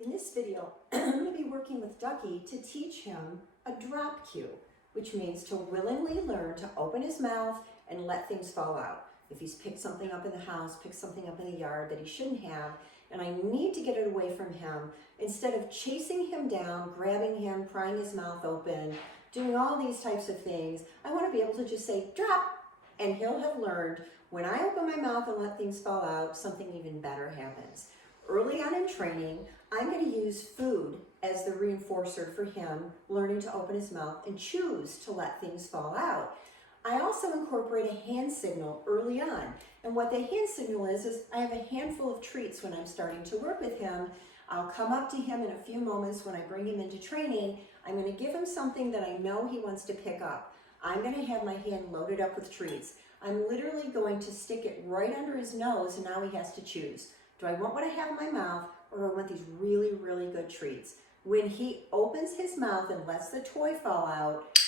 In this video, I'm going to be working with Ducky to teach him a drop cue, which means to willingly learn to open his mouth and let things fall out. If he's picked something up in the house, picked something up in the yard that he shouldn't have, and I need to get it away from him, instead of chasing him down, grabbing him, prying his mouth open, doing all these types of things, I want to be able to just say, drop, and he'll have learned when I open my mouth and let things fall out, something even better happens. Early on in training, I'm going to use food as the reinforcer for him learning to open his mouth and choose to let things fall out. I also incorporate a hand signal early on. And what the hand signal is I have a handful of treats when I'm starting to work with him. I'll come up to him in a few moments when I bring him into training. I'm going to give him something that I know he wants to pick up. I'm going to have my hand loaded up with treats. I'm literally going to stick it right under his nose, and now he has to choose. Do I want what I have in my mouth, or do I want these really, really good treats? When he opens his mouth and lets the toy fall out,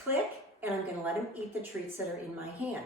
click, and I'm going to let him eat the treats that are in my hand.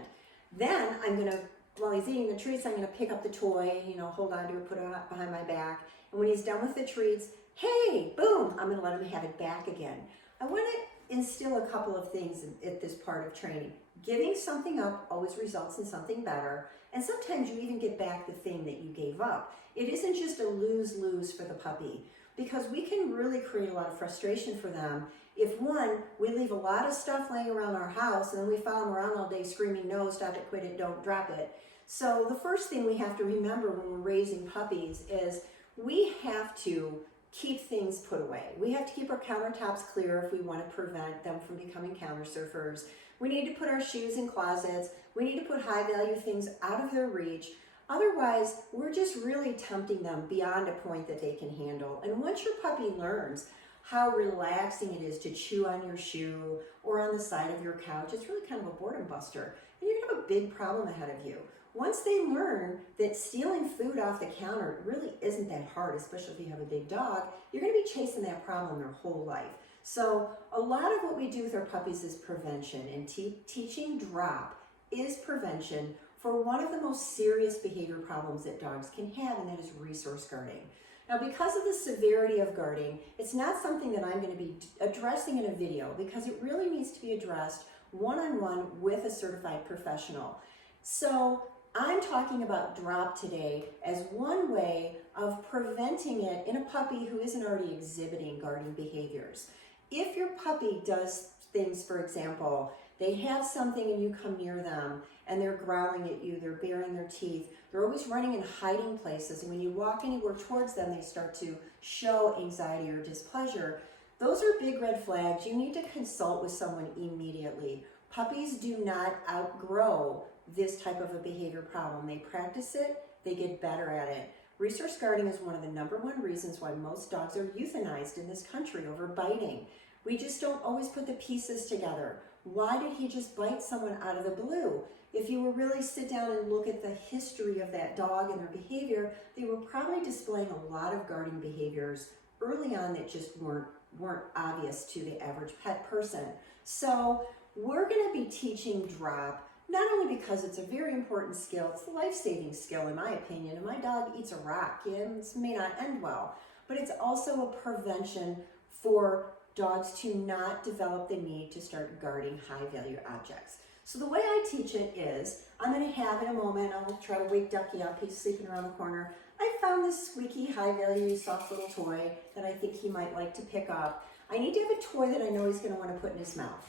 Then I'm going to, while he's eating the treats, I'm going to pick up the toy, hold on to it, put it behind my back. And when he's done with the treats, hey, boom, I'm going to let him have it back again. I want to instill a couple of things at this part of training. Giving something up always results in something better, and sometimes you even get back the thing that you gave up. It isn't just a lose-lose for the puppy, because we can really create a lot of frustration for them if, one, we leave a lot of stuff laying around our house and then we follow them around all day screaming, no, stop it, quit it, don't drop it. So the first thing we have to remember when we're raising puppies is we have to keep things put away. We have to keep our countertops clear if we want to prevent them from becoming counter surfers. We need to put our shoes in closets. We need to put high value things out of their reach. Otherwise, we're just really tempting them beyond a point that they can handle. And once your puppy learns how relaxing it is to chew on your shoe or on the side of your couch, it's really kind of a boredom buster. And you're gonna have a big problem ahead of you. Once they learn that stealing food off the counter really isn't that hard, especially if you have a big dog, you're gonna be chasing that problem their whole life. So a lot of what we do with our puppies is prevention, and teaching drop is prevention for one of the most serious behavior problems that dogs can have, and that is resource guarding. Now, because of the severity of guarding, it's not something that I'm going to be addressing in a video because it really needs to be addressed one-on-one with a certified professional. So I'm talking about drop today as one way of preventing it in a puppy who isn't already exhibiting guarding behaviors. If your puppy does things, for example, they have something and you come near them and they're growling at you, they're baring their teeth, they're always running in hiding places, and when you walk anywhere towards them, they start to show anxiety or displeasure. Those are big red flags. You need to consult with someone immediately. Puppies do not outgrow this type of a behavior problem. They practice it, they get better at it. Resource guarding is one of the #1 reasons why most dogs are euthanized in this country over biting. We just don't always put the pieces together. Why did he just bite someone out of the blue? If you were really sit down and look at the history of that dog and their behavior, they were probably displaying a lot of guarding behaviors early on that just weren't obvious to the average pet person. So we're going to be teaching drop, not only because it's a very important skill, it's a life-saving skill in my opinion, and my dog eats a rock, it may not end well, but it's also a prevention for dogs to not develop the need to start guarding high-value objects. So the way I teach it is, I'm going to have in a moment, I'll try to wake Ducky up, he's sleeping around the corner. I found this squeaky, high-value, soft little toy that I think he might like to pick up. I need to have a toy that I know he's going to want to put in his mouth.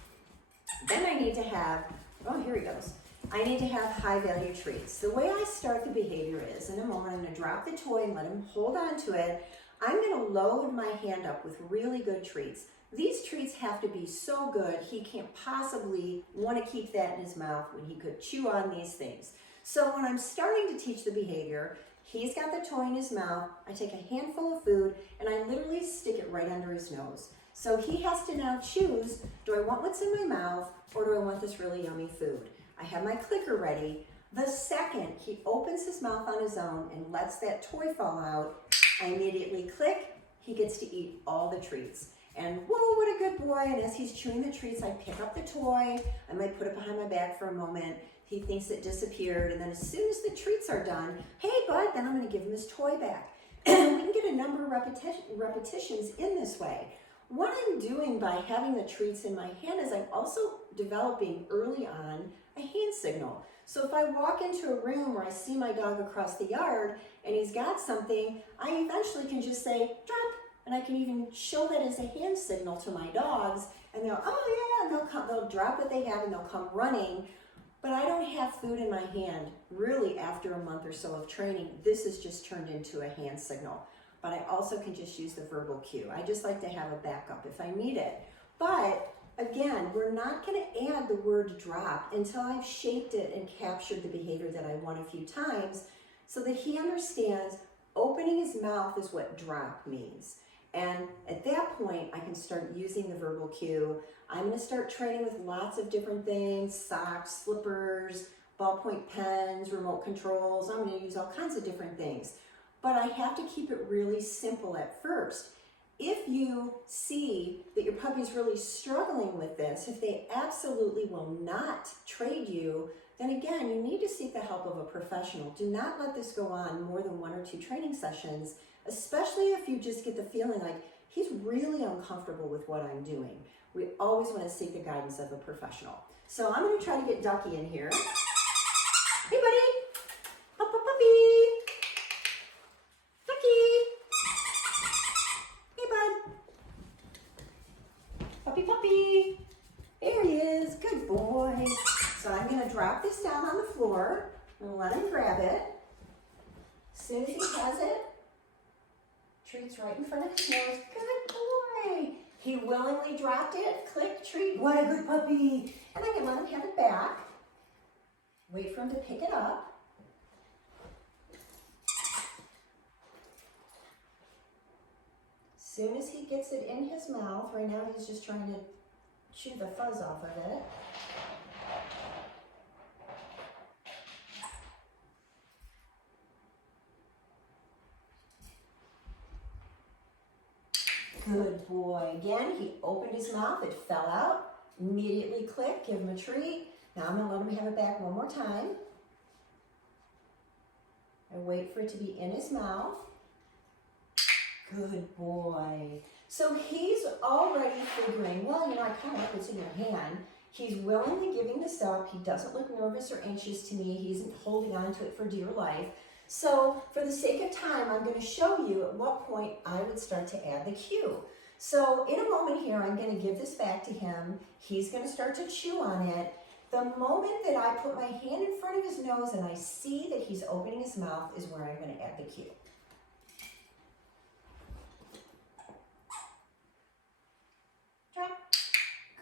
Then I need to have, oh, here he goes. I need to have high-value treats. The way I start the behavior is, in a moment, I'm going to drop the toy and let him hold on to it. I'm going to load my hand up with really good treats. These treats have to be so good, he can't possibly want to keep that in his mouth when he could chew on these things. So when I'm starting to teach the behavior, he's got the toy in his mouth, I take a handful of food, and I literally stick it right under his nose. So he has to now choose, do I want what's in my mouth, or do I want this really yummy food? I have my clicker ready. The second he opens his mouth on his own and lets that toy fall out, I immediately click, he gets to eat all the treats. And whoa, what a good boy. And as he's chewing the treats, I pick up the toy. I might put it behind my back for a moment. He thinks it disappeared. And then as soon as the treats are done, hey, bud, then I'm going to give him his toy back. And we can get a number of repetitions in this way. What I'm doing by having the treats in my hand is I'm also developing early on a hand signal. So if I walk into a room where I see my dog across the yard and he's got something, I eventually can just say, drop, and I can even show that as a hand signal to my dogs, and they'll, oh yeah, and they'll drop what they have and they'll come running. But I don't have food in my hand really after a month or so of training. This is just turned into a hand signal. But I also can just use the verbal cue. I just like to have a backup if I need it. But again, we're not going to add the word drop until I've shaped it and captured the behavior that I want a few times so that he understands opening his mouth is what drop means. And at that point, I can start using the verbal cue. I'm going to start training with lots of different things, socks, slippers, ballpoint pens, remote controls. I'm going to use all kinds of different things. But I have to keep it really simple at first. If you see that your puppy is really struggling with this, if they absolutely will not trade you, then again, you need to seek the help of a professional. Do not let this go on more than 1 or 2 training sessions, especially if you just get the feeling like he's really uncomfortable with what I'm doing. We always want to seek the guidance of a professional. So I'm going to try to get Ducky in here. Hey, buddy. Puppy. Ducky. Hey, bud. Puppy. There he is. Good boy. So I'm going to drop this down on the floor and let him grab it. As soon as he has it, treat's right in front of his nose. Good boy. He willingly dropped it. Click, treat. What a good puppy. And I can let him have it back. Wait for him to pick it up. As soon as he gets it in his mouth, right now he's just trying to chew the fuzz off of it. Good boy. Again, he opened his mouth, it fell out. Immediately click, give him a treat. Now I'm going to let him have it back one more time. And wait for it to be in his mouth. Good boy. So he's already figuring, well, you know, I kind of like what's in your hand. He's willingly giving this up. He doesn't look nervous or anxious to me. He isn't holding on to it for dear life. So for the sake of time, I'm going to show you at what point I would start to add the cue. So in a moment here, I'm going to give this back to him. He's going to start to chew on it. The moment that I put my hand in front of his nose and I see that he's opening his mouth is where I'm going to add the cue. Drop.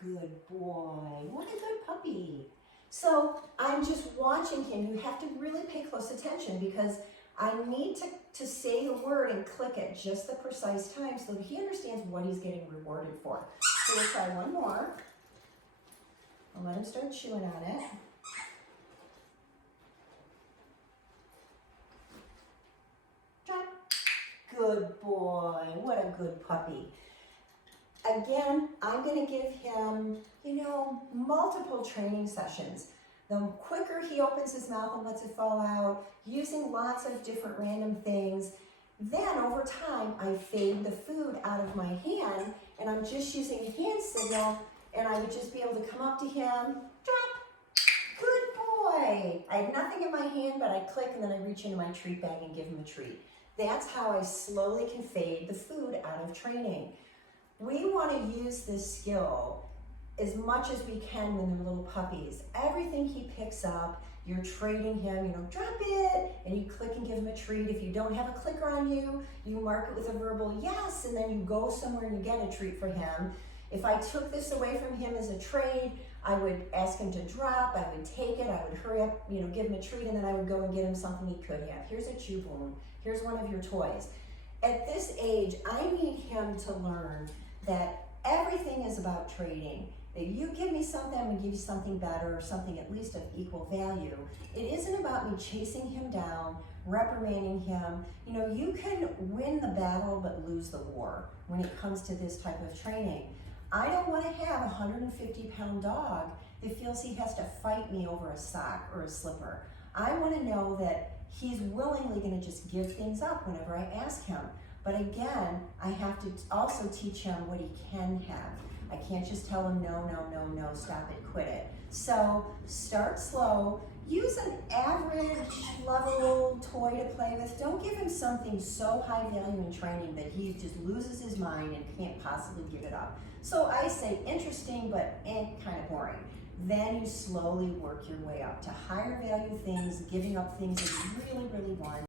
Good boy. What a good puppy. So I'm just watching him. You have to really pay close attention because I need to say the word and click at just the precise time so that he understands what he's getting rewarded for. So we'll try one more. I'll let him start chewing on it. Drop. Good boy. What a good puppy. Again, I'm going to give him, you know, multiple training sessions. The quicker he opens his mouth and lets it fall out, using lots of different random things, then over time I fade the food out of my hand and I'm just using a hand signal and I would just be able to come up to him, drop, good boy. I have nothing in my hand, but I click and then I reach into my treat bag and give him a treat. That's how I slowly can fade the food out of training. We want to use this skill as much as we can when they're little puppies. Everything he picks up, you're trading him, you know, drop it, and you click and give him a treat. If you don't have a clicker on you, you mark it with a verbal yes, and then you go somewhere and you get a treat for him. If I took this away from him as a trade, I would ask him to drop, I would take it, I would hurry up, you know, give him a treat, and then I would go and get him something he could have. Here's a chew balloon, here's one of your toys. At this age, I need him to learn that everything is about trading. That you give me something, I'm gonna give you something better or something at least of equal value. It isn't about me chasing him down, reprimanding him. You know, you can win the battle but lose the war when it comes to this type of training. I don't wanna have a 150-pound dog that feels he has to fight me over a sock or a slipper. I wanna know that he's willingly going to just give things up whenever I ask him. But again, I have to also teach him what he can have. I can't just tell him no, no, no, no, stop it, quit it. So start slow. Use an average level toy to play with. Don't give him something so high value in training that he just loses his mind and can't possibly give it up. So I say interesting, but kind of boring. Then you slowly work your way up to higher value things, giving up things that you really, really want.